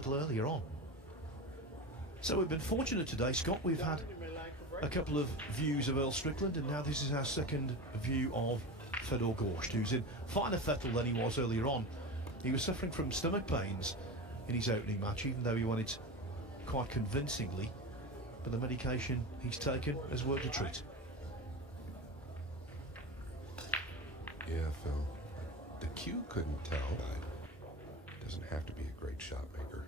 little earlier on. So we've been fortunate today, Scott. We've had a couple of views of Earl Strickland, and now this is our second view of Fedor Gorst, who's in finer fettle than he was earlier on. He was suffering from stomach pains in his opening match, even though he won it quite convincingly, but the medication he's taken has worked a treat. Yeah, Phil. The Q couldn't tell. Doesn't have to be a great shot maker.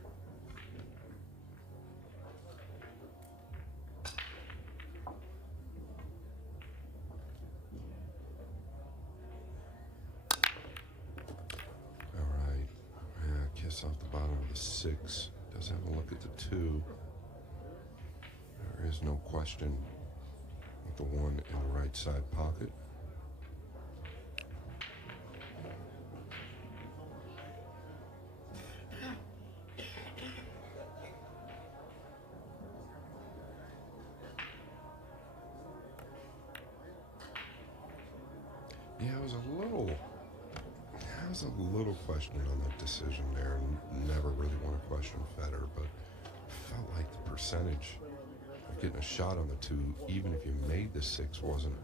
All right. Yeah, kiss off the bottom of the 6. Does have a look at the 2. There is no question with the 1 in the right side pocket. Yeah, I was a little questioning on that decision there, and never really want to question Federer, but felt like the percentage of getting a shot on the 2, even if you made the 6, wasn't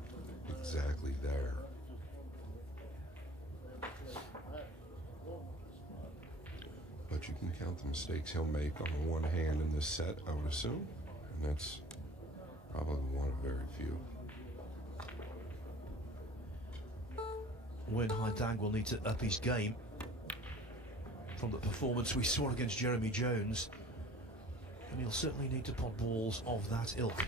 exactly there. But you can count the mistakes he'll make on the one hand in this set, I would assume, and that's probably one of very few. Nguyễn Đăng will need to up his game from the performance we saw against Jeremy Jones, and he'll certainly need to pot balls of that ilk.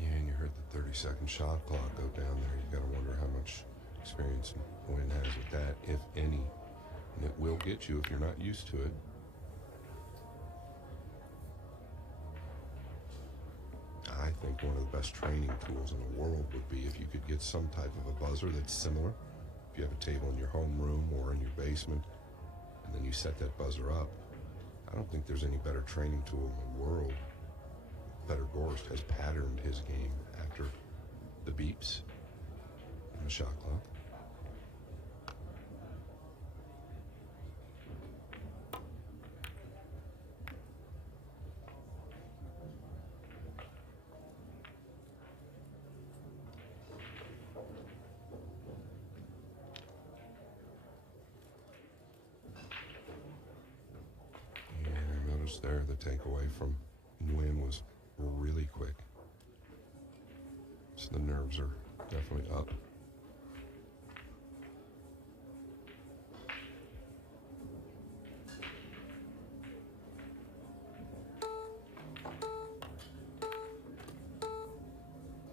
Yeah, and you heard the 30-second shot clock go down there. You got to wonder how much experience Nguyen has with that, if any, and it will get you if you're not used to it. I think one of the best training tools in the world would be if you could get some type of a buzzer that's similar. If you have a table in your home room or in your basement, and then you set that buzzer up, I don't think there's any better training tool in the world. Fedor Gorst has patterned his game after the beeps and the shot clock. There, the takeaway from Nguyen was really quick, so the nerves are definitely up.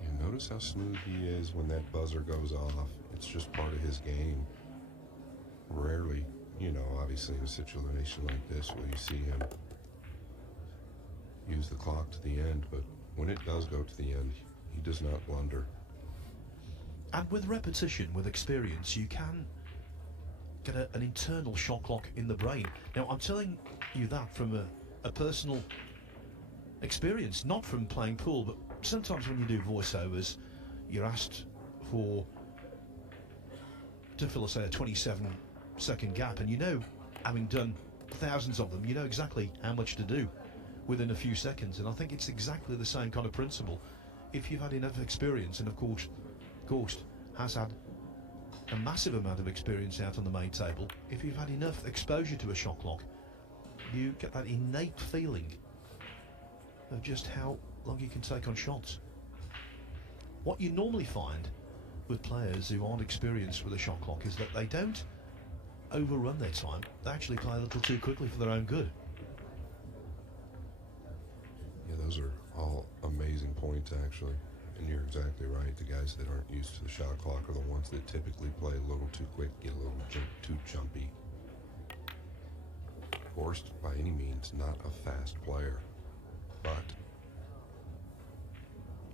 You notice how smooth he is when that buzzer goes off. It's just part of his game. Rarely, you know, obviously in a situation like this will you see him use the clock to the end, but when it does go to the end, he does not blunder. And with repetition, with experience, you can get an internal shot clock in the brain. Now, I'm telling you that from a personal experience, not from playing pool, but sometimes when you do voiceovers, you're asked to fill, say, a 27-second gap, and you know, having done thousands of them, you know exactly how much to do within a few seconds, and I think it's exactly the same kind of principle. If you've had enough experience, and of course Gorst has had a massive amount of experience out on the main table, if you've had enough exposure to a shot clock, you get that innate feeling of just how long you can take on shots. What you normally find with players who aren't experienced with a shot clock is that they don't overrun their time, they actually play a little too quickly for their own good. Those are all amazing points, actually, and you're exactly right. The guys that aren't used to the shot clock are the ones that typically play a little too quick, get a little too jumpy. Gorst, by any means, not a fast player, but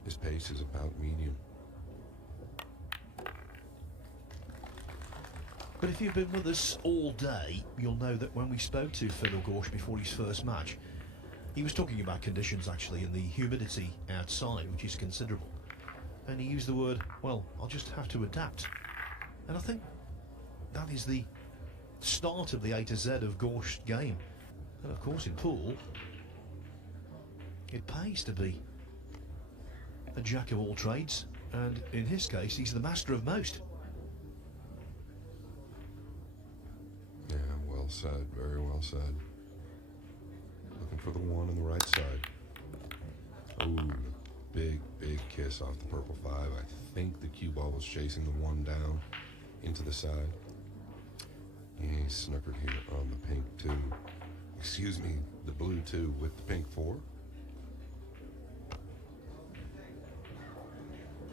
his pace is about medium. But if you've been with us all day, you'll know that when we spoke to Fedor Gorst before his first match, he was talking about conditions actually and the humidity outside, which is considerable. And he used the word, well, I'll just have to adapt. And I think that is the start of the A to Z of Gorst game. And of course in pool, it pays to be a jack of all trades, and in his case he's the master of most. Yeah, well said, very well said. Looking for the one on the right side. Ooh, big kiss off the purple 5. I think the cue ball was chasing the one down into the side. Yeah, he snookered here on the pink 2. Excuse me, the blue 2 with the pink 4.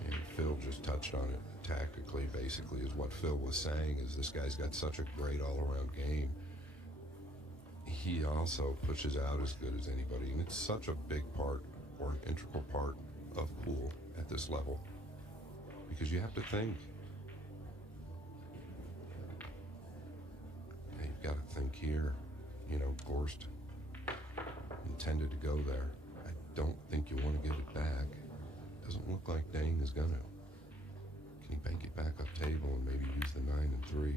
And Phil just touched on it tactically, basically, is what Phil was saying, is this guy's got such a great all-around game. He also pushes out as good as anybody, and it's such a big part, or an integral part, of pool at this level, because you have to think. You've got to think here. You know, Gorst intended to go there. I don't think you want to give it back. Doesn't look like Dane is gonna. Can he bank it back up table and maybe use the 9 and 3?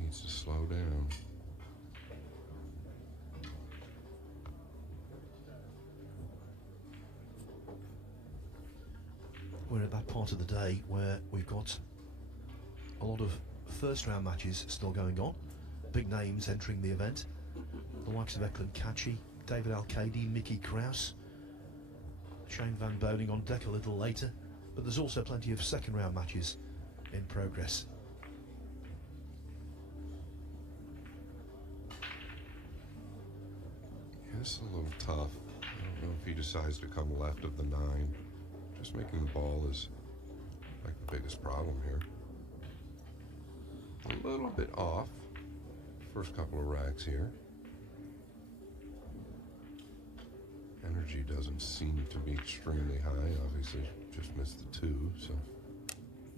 Needs to slow down. We're at that part of the day where we've got a lot of first round matches still going on. Big names entering the event. The likes of Eklund Kachi, David Al-Kadi, Mickey Kraus, Shane Van Boning on deck a little later. But there's also plenty of second round matches in progress. Yeah, it's a little tough. I don't know if he decides to come left of the 9. Just making the ball is like the biggest problem here. A little bit off. First couple of racks here. Energy doesn't seem to be extremely high. Obviously, just missed the 2, so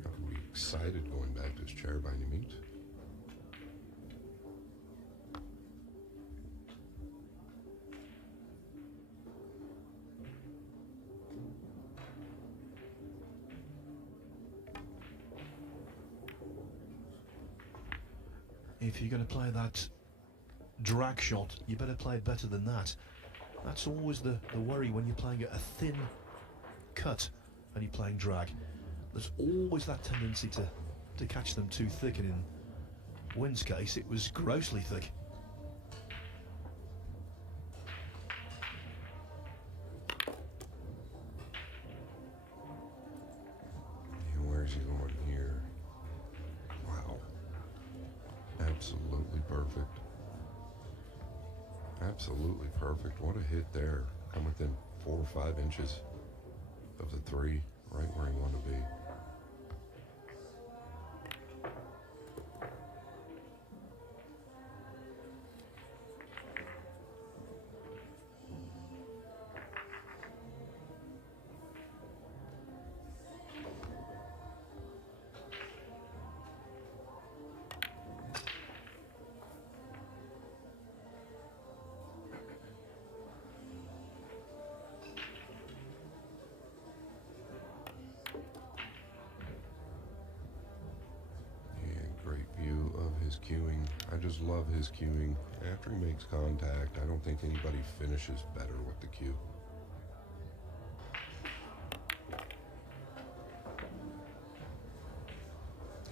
not going to be excited going back to his chair by any means. If you're going to play that drag shot, you better play it better than that. That's always the worry when you're playing a thin cut and you're playing drag. There's always that tendency to catch them too thick, and in Wynn's case it was grossly thick. Where's he going here? Wow. Absolutely perfect. Absolutely perfect. What a hit there. Come within 4 or 5 inches of the 3, right where he wanted to be. His cueing. I just love his cueing. After he makes contact, I don't think anybody finishes better with the cue.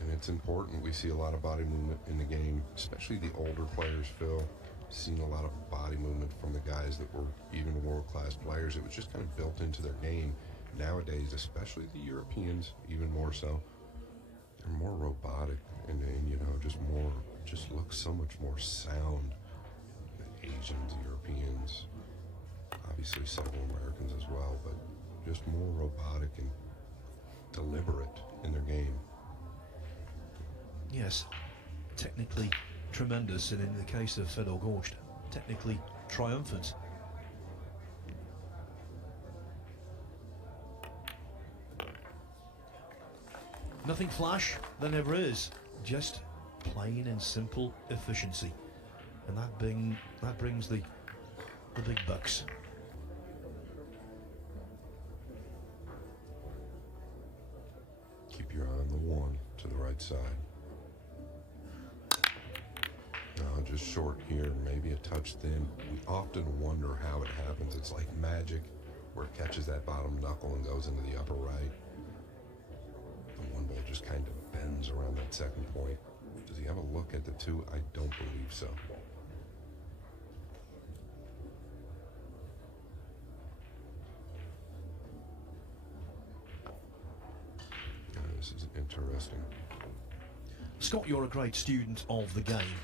And it's important. We see a lot of body movement in the game, especially the older players, Phil. Seen a lot of body movement from the guys that were even world-class players. It was just kind of built into their game. Nowadays, especially the Europeans, even more so, they're more robotic and you know, just look so much more sound than Asians, Europeans, obviously several Americans as well, but just more robotic and deliberate in their game. Yes, technically tremendous, and in the case of Fedor Gorst, technically triumphant. Nothing flash, there never is. Just plain and simple efficiency, and that brings the big bucks. Keep your eye on the 1 to right side. No, just short here, maybe a touch thin. We often wonder how it happens. It's like magic, where it catches that bottom knuckle and goes into the upper right. The one ball just kind of bends around that second point. Does he have a look at the two? I don't believe so. This is interesting. Scott, you're a great student of the game,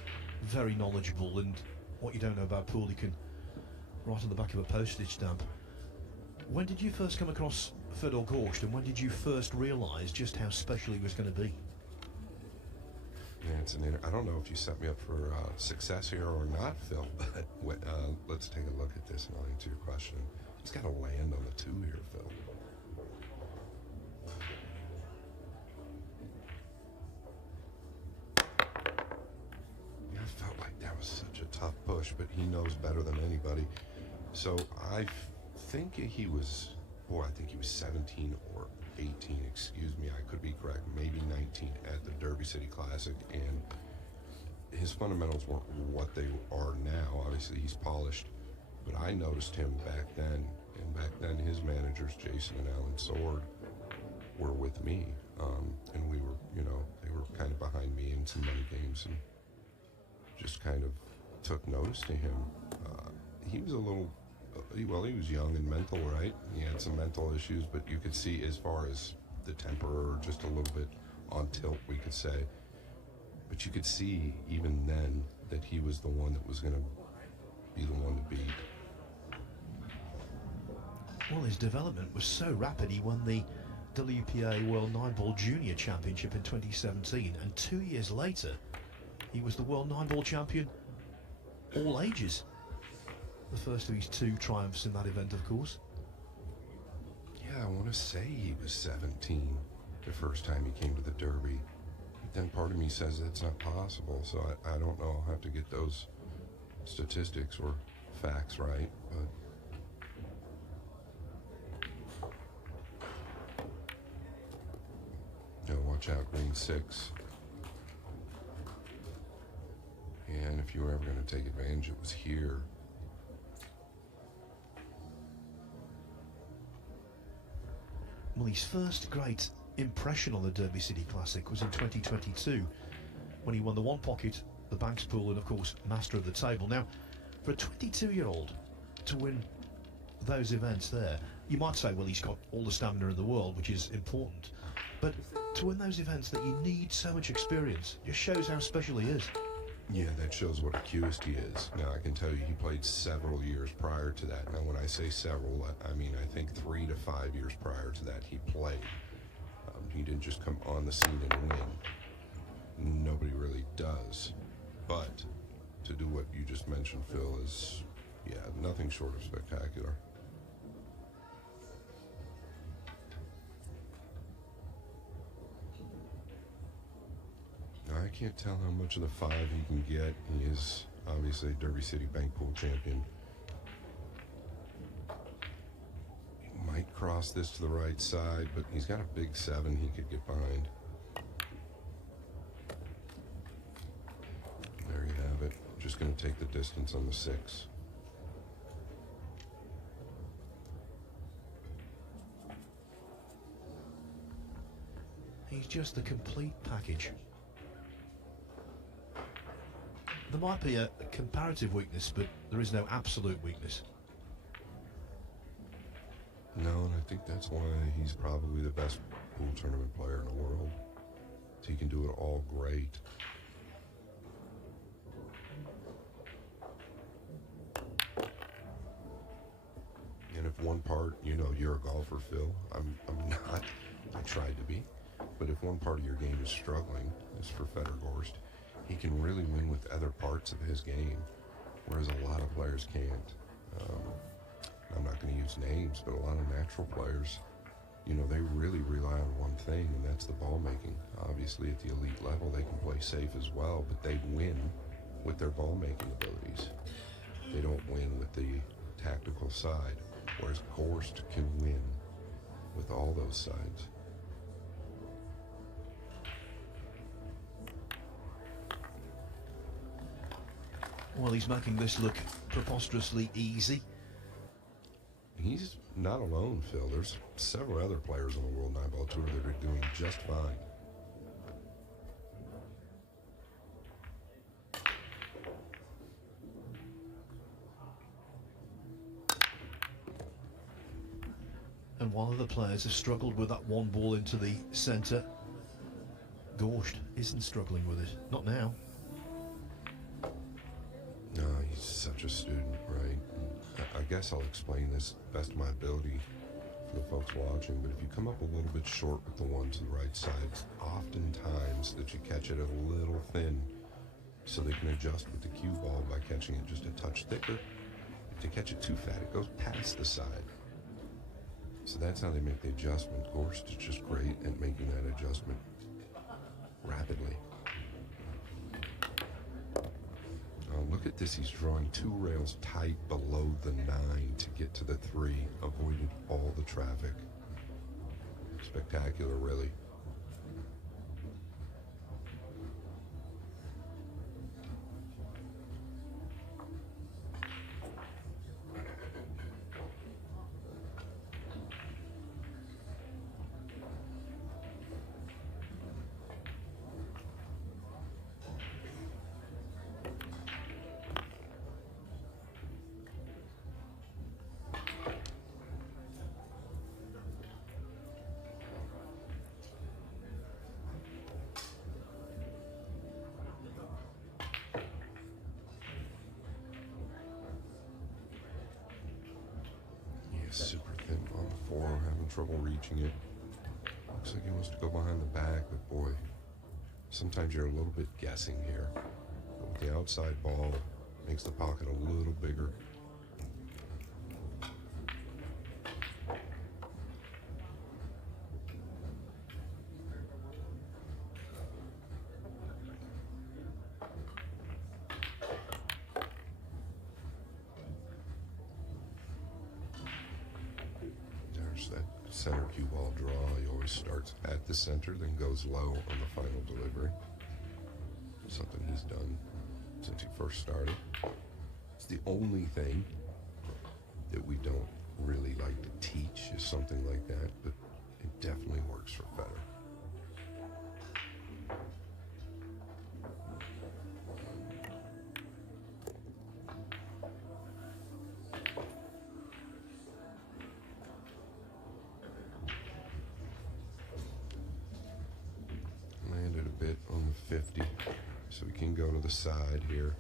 very knowledgeable, and what you don't know about pool you can write on the back of a postage stamp. When did you first come across Fedor Gorst, and when did you first realise just how special he was going to be? Yeah, I don't know if you set me up for success here or not, Phil, but let's take a look at this and I'll answer your question. He's got to land on the 2 here, Phil. Felt like that was such a tough push, but he knows better than anybody. So I think he was, I think he was 17 or 18, excuse me. I could be correct, maybe 19 at the Derby City Classic, and his fundamentals weren't what they are now. Obviously, he's polished, but I noticed him back then, and back then his managers, Jason and Alan Sword, were with me, and we were, they were kind of behind me in some money games, and just kind of took notice to him. He was a little, he was young and mental, right? He had some mental issues, but you could see as far as the temper, just a little bit on tilt, we could say. But you could see even then that he was the one that was going to be the one to beat. Well, his development was so rapid, he won the WPA World 9-Ball Junior Championship in 2017, and 2 years later, he was the World 9-Ball Champion, all ages. The first of his 2 triumphs in that event, of course. Yeah, I want to say he was 17 the first time he came to the Derby. But then part of me says that's not possible, so I don't know. I'll have to get those statistics or facts right. But watch out, green 6. And if you were ever going to take advantage, it was here. Well, his first great impression on the Derby City Classic was in 2022, when he won the One Pocket, the Banks Pool, and of course, Master of the Table. Now, for a 22-year-old to win those events there, you might say, well, he's got all the stamina in the world, which is important. But to win those events that you need so much experience, just shows how special he is. Yeah, that shows what accused he is. Now, I can tell you he played several years prior to that. Now, when I say several, I mean, I think 3 to 5 years prior to that he played. He didn't just come on the scene and win. Nobody really does. But to do what you just mentioned, Phil, is, yeah, nothing short of spectacular. I can't tell how much of the 5 he can get. He is obviously a Derby City Bank Pool champion. He might cross this to the right side, but he's got a big 7 he could get behind. There you have it. Just going to take the distance on the 6. He's just the complete package. There might be a comparative weakness, but there is no absolute weakness. No, and I think that's why he's probably the best pool tournament player in the world. He can do it all great. And if one part, you're a golfer, Phil. I'm not. I tried to be. But if one part of your game is struggling, as for Fedor Gorst, he can really win with other parts of his game, whereas a lot of players can't. I'm not going to use names, but a lot of natural players, they really rely on one thing, and that's the ball making. Obviously, at the elite level, they can play safe as well, but they win with their ball making abilities. They don't win with the tactical side, whereas Gorst can win with all those sides. Well, he's making this look preposterously easy. He's not alone, Phil. There's several other players on the World 9-Ball Tour that are doing just fine. And while other players have struggled with that one ball into the centre, Gorst isn't struggling with it. Not now. No, he's such a student, right? I guess I'll explain this best of my ability for the folks watching, but if you come up a little bit short with the one to the right side, oftentimes that you catch it a little thin, so they can adjust with the cue ball by catching it just a touch thicker. If they catch it too fat, it goes past the side. So that's how they make the adjustment. Gorst is just great at making that adjustment rapidly. Look at this, he's drawing 2 rails tight below the 9 to get to the 3, avoided all the traffic. Spectacular, really. Super thin on the forearm, having trouble reaching it. Looks like he wants to go behind the back, but boy, sometimes you're a little bit guessing here. But with the outside ball, makes the pocket a little bigger. That center cue ball draw, he always starts at the center, then goes low on the final delivery. Something he's done since he first started. It's the only thing that we don't really like to teach is something like that, but it definitely works for Fedor. Bit on the 50, so we can go to the side here.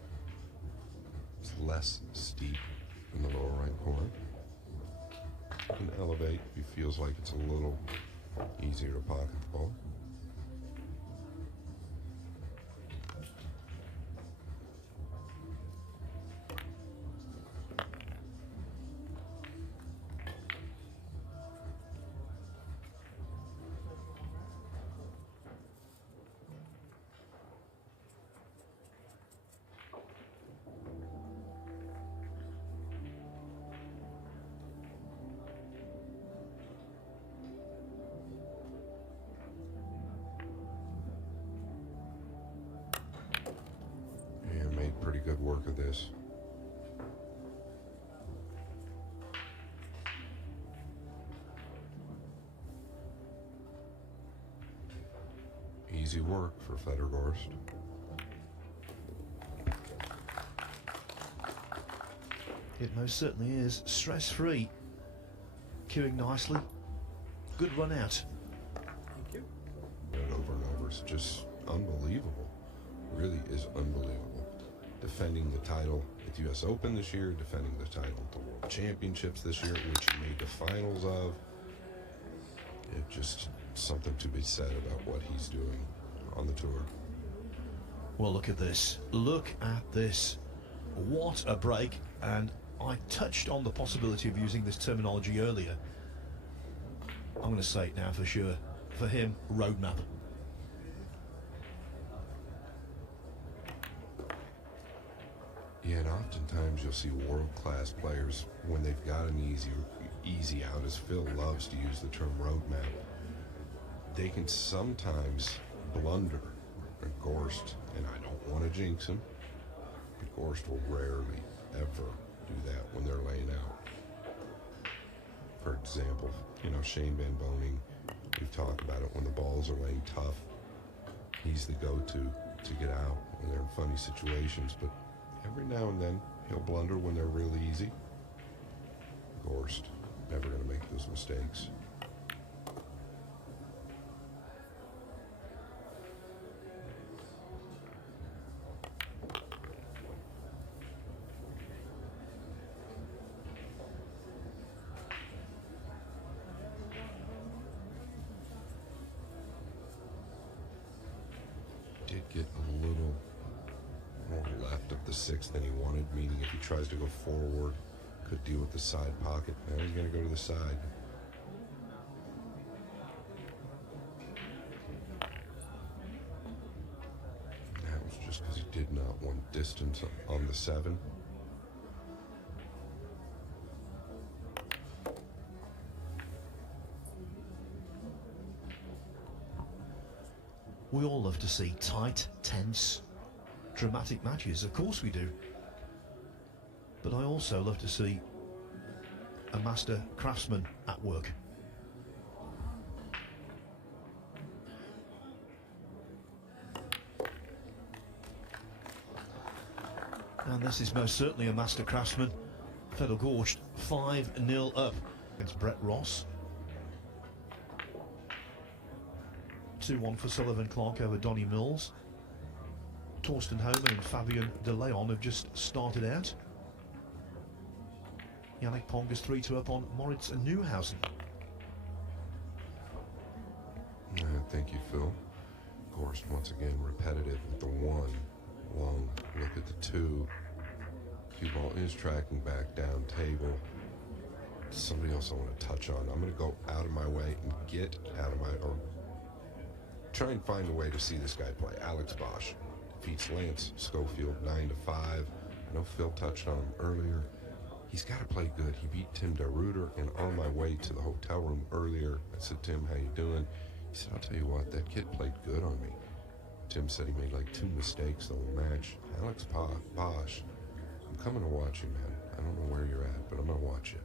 It's less steep in the lower right corner. Can elevate if he feels like it's a little easier to pocket the ball. Pretty good work of this. Easy work for Fedor Gorst. It most certainly is. Stress-free. Queuing nicely. Good run out. Thank you. Over and over. It's just unbelievable. Really is unbelievable. Defending the title at the U.S. Open this year, defending the title at the World Championships this year, which he made the finals of. It's just something to be said about what he's doing on the tour. Well, look at this. Look at this. What a break. And I touched on the possibility of using this terminology earlier. I'm going to say it now for sure. For him, roadmap. Yeah, and oftentimes you'll see world-class players when they've got an easy out, as Phil loves to use the term roadmap. They can sometimes blunder. And Gorst, and I don't want to jinx him, But Gorst will rarely, ever do that when they're laying out. For example, Shane Van Boening, we've talked about it when the balls are laying tough. He's the go-to to get out when they're in funny situations, but every now and then he'll blunder when they're really easy. Gorst, never going to make those mistakes. Did get a little more left of the six than he wanted, meaning if he tries to go forward, could deal with the side pocket. Now he's going to go to the side. That was just because he did not want distance on the 7. We all love to see tight, tense, dramatic matches. Of course we do. But I also love to see a master craftsman at work. And this is most certainly a master craftsman. Fedor Gorst 5-0 up against Brett Ross. 2-1 for Sullivan Clark over Donnie Mills. Torsten Homan and Fabian De Leon have just started out. Yannick Pong is 3-2 up on Moritz and Neuhausen. Thank you, Phil. Gorst once again repetitive with the 1. Long look at the 2. Cue ball is tracking back down table. Somebody else I want to touch on. I'm going to go out of my way and get out of my... or try and find a way to see this guy play. Alex Bosch defeats Lance Schofield 9-5. I know Phil touched on him earlier. He's got to play good. He beat Tim DeRuyter, and on my way to the hotel room earlier, I said, Tim, how you doing? He said, I'll tell you what, that kid played good on me. Tim said he made like 2 mistakes the whole match. Alex Bosch, I'm coming to watch you, man. I don't know where you're at, but I'm going to watch you.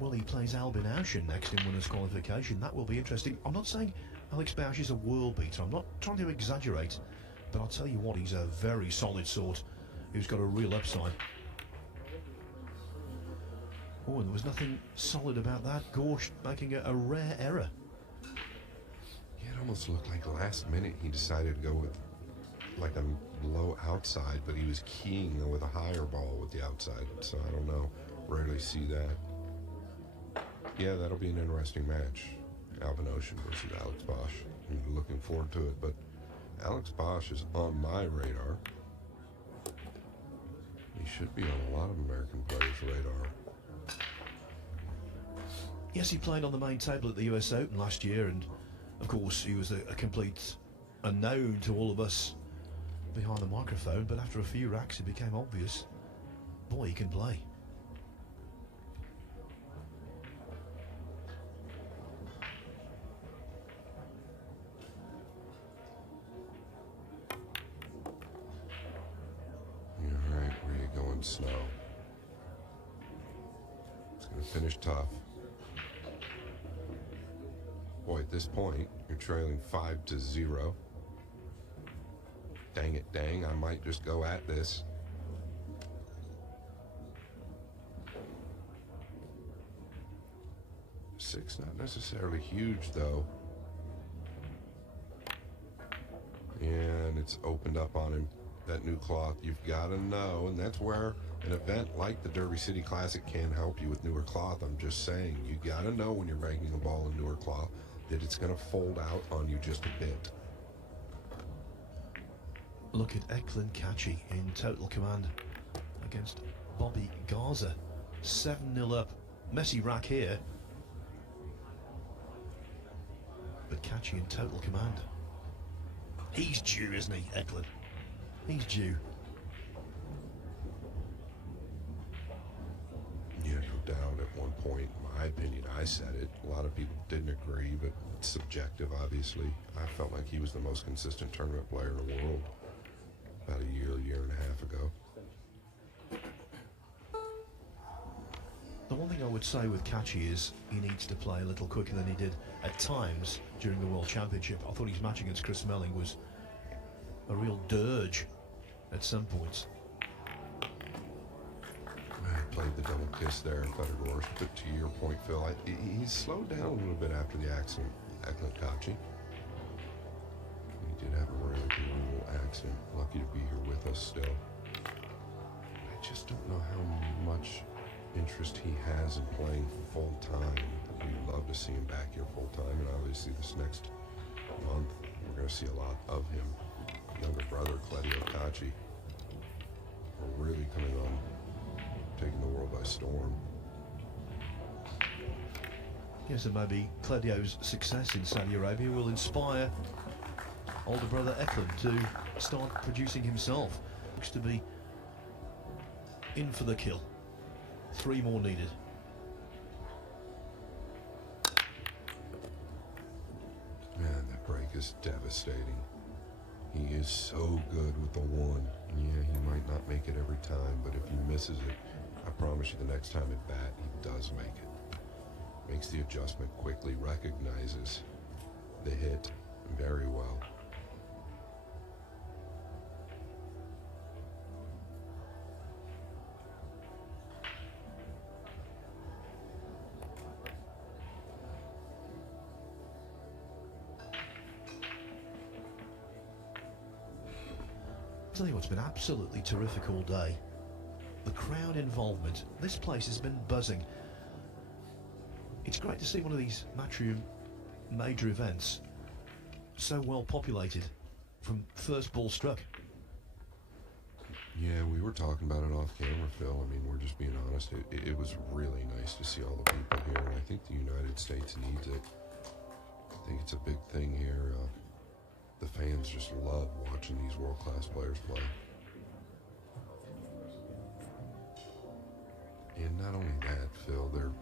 Well, he plays Albin Auschen next in winners' qualification. That will be interesting. I'm not saying Alex Bosch is a world beater. I'm not trying to exaggerate, but I'll tell you what, he's a very solid sort who's got a real upside. Oh, and there was nothing solid about that. Gorst making a rare error. Yeah, it almost looked like last minute he decided to go with like a low outside, but he was keying with a higher ball with the outside. So I don't know. Rarely see that. Yeah, that'll be an interesting match. Albin Auschen versus Alex Bosch. I'm looking forward to it, but Alex Bosch is on my radar. He should be on a lot of American players' radar. Yes, he played on the main table at the US Open last year, and of course he was a complete unknown to all of us behind the microphone, but after a few racks it became obvious. Boy, he can play. All right, where you going, Snow? It's going to finish tough. Boy, at this point, you're trailing 5-0. Dang it, dang, I might just go at this. Six, not necessarily huge, though. And it's opened up on him. That new cloth, you've got to know, and that's where an event like the Derby City Classic can help you with newer cloth. I'm just saying, you got to know when you're making a ball in newer cloth that it's going to fold out on you just a bit. Look at Eklund Kachi in total command against Bobby Garza. 7-0 up. Messy rack here. But Kachi in total command. He's due, isn't he, Eklund? He's due. Yeah, no doubt. At one point, in my opinion, I said it. A lot of people didn't agree, but it's subjective, obviously. I felt like he was the most consistent tournament player in the world about a year and a half ago. The one thing I would say with Kachi is he needs to play a little quicker than he did at times during the World Championship. I thought his match against Chris Melling was a real dirge at some points. Played the double kiss there, Fedor Gorst. But to your point, Phil, he slowed down a little bit after the accident, Kachi. He did have a really good little accident. Lucky to be here with us still. I just don't know how much interest he has in playing full time. We'd love to see him back here full time, and obviously this next month we're going to see a lot of him. Younger brother, Fedor Kachi, are really coming on, taking the world by storm. Yes, and maybe Cledio's success in Saudi Arabia will inspire older brother Eklund to start producing himself. Looks to be in for the kill. 3 more needed. Man, that break is devastating. He is so good with the one. Yeah, he might not make it every time, but if he misses it, I promise you the next time at bat, he does make it. Makes the adjustment quickly, recognizes the hit very well. I'll tell you what's been absolutely terrific all day. The crowd involvement. This place has been buzzing. It's great to see one of these Matchroom major events so well populated from first ball struck. Yeah, we were talking about it off camera, Phil. I mean, we're just being honest. It was really nice to see all the people here, and I think the United States needs it. I think it's a big thing here. The fans just love watching these world-class players play. And not only that, Phil, they're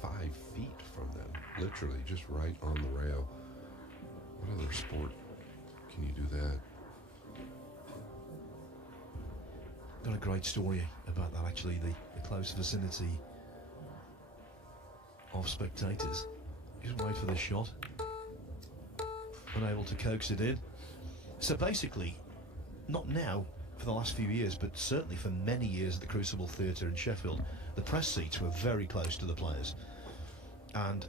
5 feet from them, literally just right on the rail. What other sport can you do that? Got a great story about that, actually, the close vicinity of spectators. Just wait for this shot. Unable to coax it in. So basically, not now for the last few years, but certainly for many years at the Crucible Theatre in Sheffield, the press seats were very close to the players. And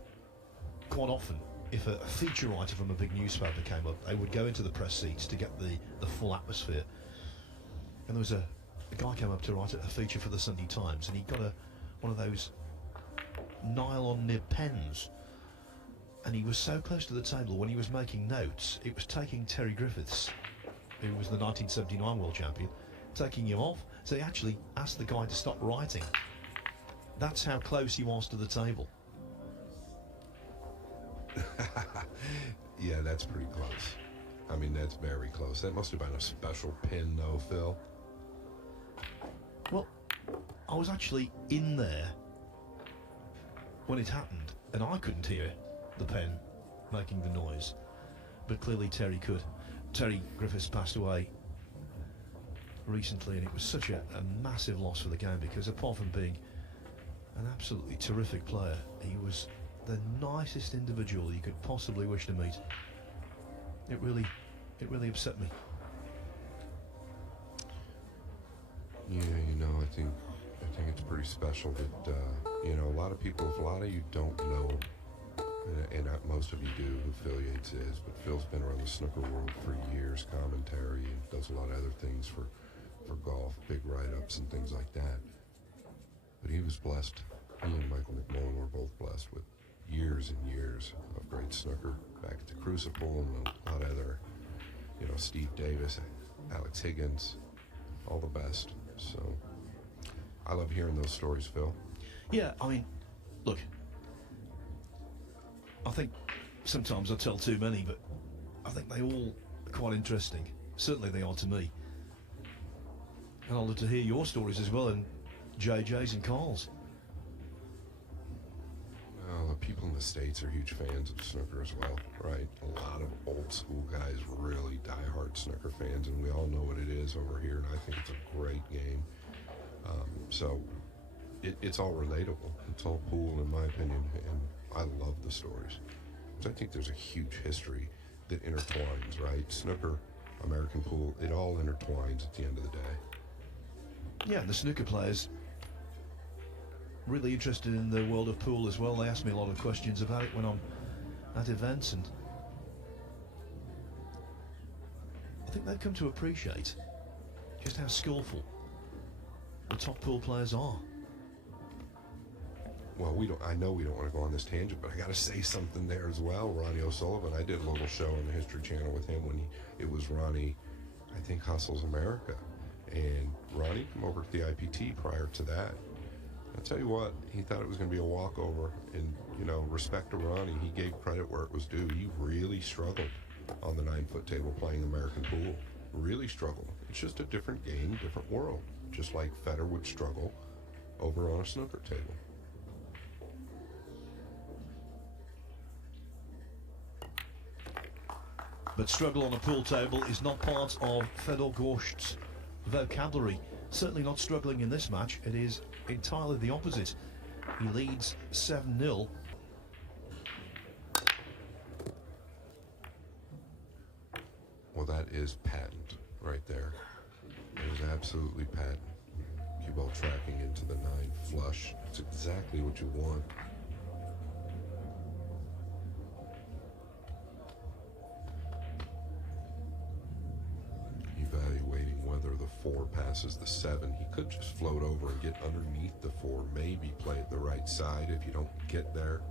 quite often, if a feature writer from a big newspaper came up, they would go into the press seats to get the full atmosphere. And there was a guy came up to write a feature for the Sunday Times, and he got one of those nylon nib pens. And he was so close to the table when he was making notes, it was taking Terry Griffiths, who was the 1979 world champion, taking him off. So he actually asked the guy to stop writing. That's how close he was to the table. Yeah, that's pretty close. I mean, that's very close. That must have been a special pin, though, Phil. Well, I was actually in there when it happened, and I couldn't hear the pen making the noise, but clearly Terry could. Terry Griffiths passed away recently, and it was such a massive loss for the game, because apart from being an absolutely terrific player, he was the nicest individual you could possibly wish to meet. It really upset me. Yeah, you know, I think it's pretty special that you know, a lot of people, if a lot of you don't know, and most of you do, who Phil Yates is, but Phil's been around the snooker world for years, commentary, and does a lot of other things for golf, big write-ups and things like that. But he was blessed. He and Michael McMullen were both blessed with years and years of great snooker back at the Crucible and a lot of other, you know, Steve Davis, Alex Higgins, all the best. So I love hearing those stories, Phil. Yeah, I mean, look, I think sometimes I tell too many, but I think they all are quite interesting. Certainly they are to me. And I'd love to hear your stories as well, and JJ's and Carl's. Well, the people in the States are huge fans of snooker as well, right? A lot of old school guys, really diehard snooker fans, and we all know what it is over here, and I think it's a great game. So it's all relatable. It's all pool, in my opinion, and I love the stories. So I think there's a huge history that intertwines, right? Snooker, American pool, it all intertwines at the end of the day. Yeah, and the snooker players really interested in the world of pool as well. They ask me a lot of questions about it when I'm at events, and I think they've come to appreciate just how skillful the top pool players are. Well, I know we don't want to go on this tangent, but I got to say something there as well. Ronnie O'Sullivan, I did a little show on the History Channel with him when it was Ronnie, I think, Hustles America. And Ronnie came over to the IPT prior to that. I'll tell you what, he thought it was going to be a walkover. And, you know, respect to Ronnie, he gave credit where it was due. He really struggled on the 9-foot table playing American pool. Really struggled. It's just a different game, different world. Just like Fedor would struggle over on a snooker table. But struggle on a pool table is not part of Fedor Gorst's vocabulary. Certainly not struggling in this match. It is entirely the opposite. He leads 7-0. Well, that is patent right there. It is absolutely patent. Cue ball tracking into the 9 flush. It's exactly what you want. Evaluating whether the 4 passes the 7. He could just float over and get underneath the 4. Maybe play it the right side. If you don't get there,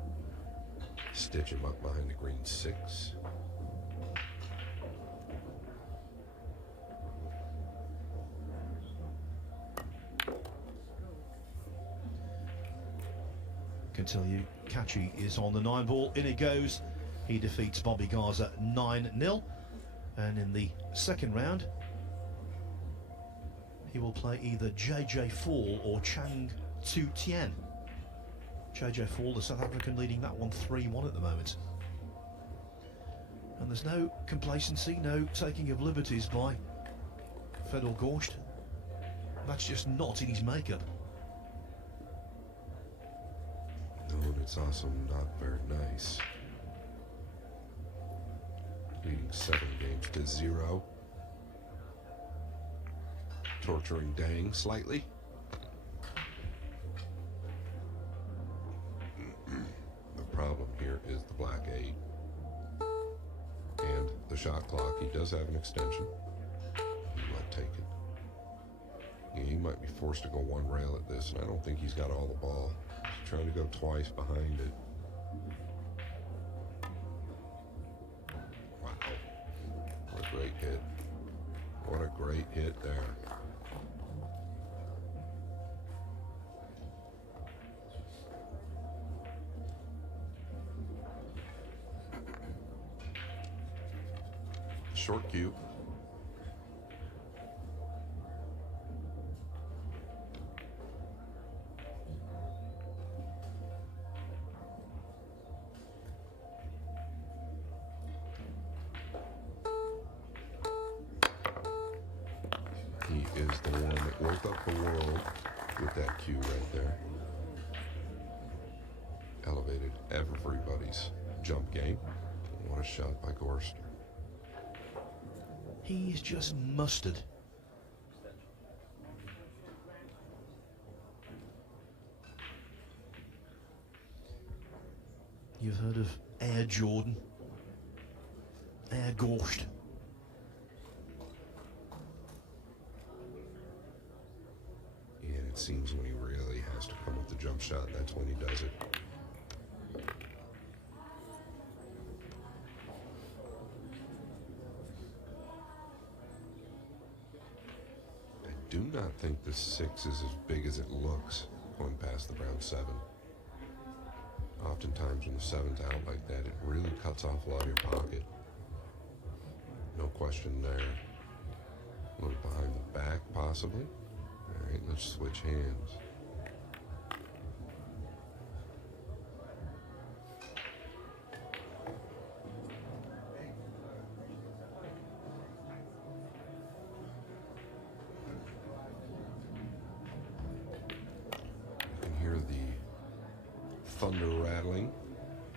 stitch him up behind the green 6. Can tell you, Kachi is on the 9 ball. In it goes. He defeats Bobby Garza 9-0. And in the second round, he will play either JJ Fall or Chang Tu Tien. JJ Fall, the South African, leading that one 3-1 at the moment. And there's no complacency, no taking of liberties by Fedor Gorst. That's just not in his makeup. No, and it's also not very nice. Leading 7 games to 0. Torturing Dang slightly. The problem here is the black 8. And the shot clock. He does have an extension. He will take it. Yeah, he might be forced to go 1 rail at this, and I don't think he's got all the ball. He's trying to go twice behind it. Wow. What a great hit. What a great hit there. Short cue. He is the one that woke up the world with that cue right there. Elevated everybody's jump game. What a shot by Gorst. He's just mustard. You've heard of Air Jordan, Air Gorst. Yeah, and it seems when he really has to come with the jump shot, that's when he does it. I do not think the 6 is as big as it looks going past the brown 7. Oftentimes when the 7's out like that, it really cuts off a lot of your pocket. No question there. A little behind the back, possibly. All right, let's switch hands. thunder rattling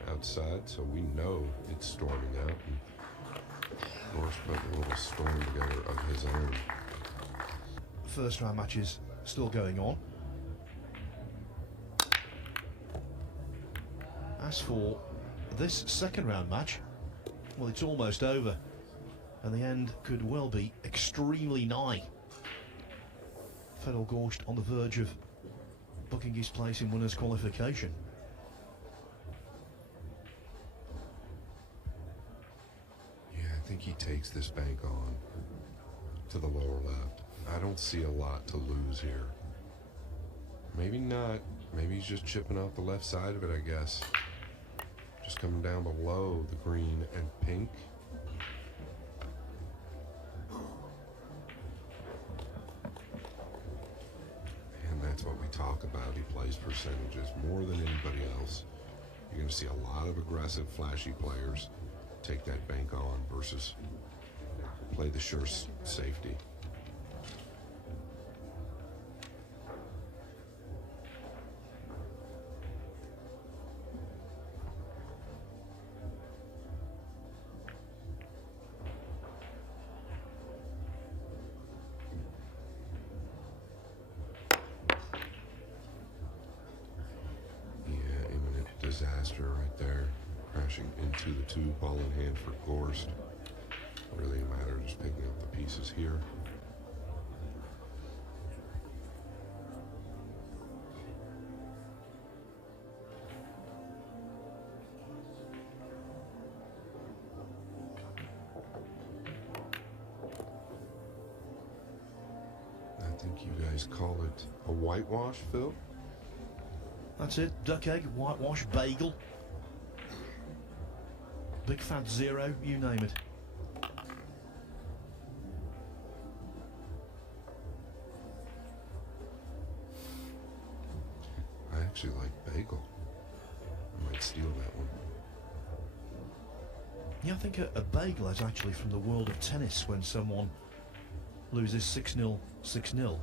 outside, so we know it's storming out. And Gorst put a little storm together of his own. First round matches still going on. As for this second round match, well, it's almost over, and the end could well be extremely nigh. Fedor Gorst on the verge of booking his place in winners' qualification. Yeah, I think he takes this bank on to the lower left. I don't see a lot to lose here. Maybe not. Maybe he's just chipping off the left side of it, I guess. Just coming down below the green and pink. And that's what we talk about. He plays percentages more than anybody else. You're going to see a lot of aggressive, flashy players take that bank on versus play the sure safety. Disaster right there, crashing into the two, ball in hand for Gorst. Really a matter of just picking up the pieces here. I think you guys call it a whitewash, Phil? That's it, duck egg, whitewash, bagel, big fat zero, you name it. I actually like bagel. I might steal that one. Yeah, I think a bagel is actually from the world of tennis when someone loses 6-0, 6-0,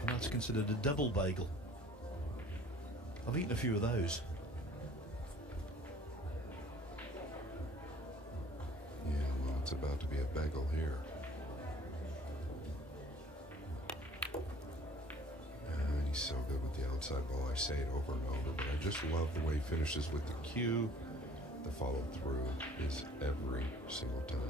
and that's considered a double bagel. I've eaten a few of those. Yeah, well, it's about to be a bagel here. He's so good with the outside ball. I say it over and over, but I just love the way he finishes with the cue. The follow through is every single time.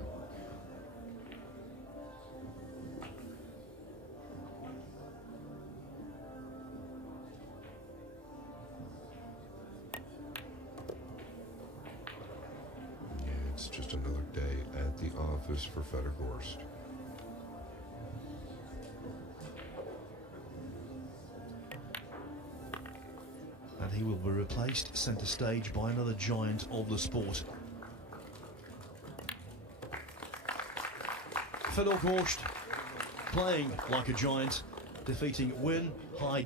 It's just another day at the office for Fedor Gorst. And he will be replaced centre stage by another giant of the sport. Fedor Gorst playing like a giant, defeating Nguyễn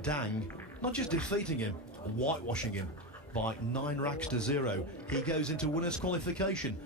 Đăng, not just defeating him, whitewashing him by 9 racks to 0. He goes into winners' qualification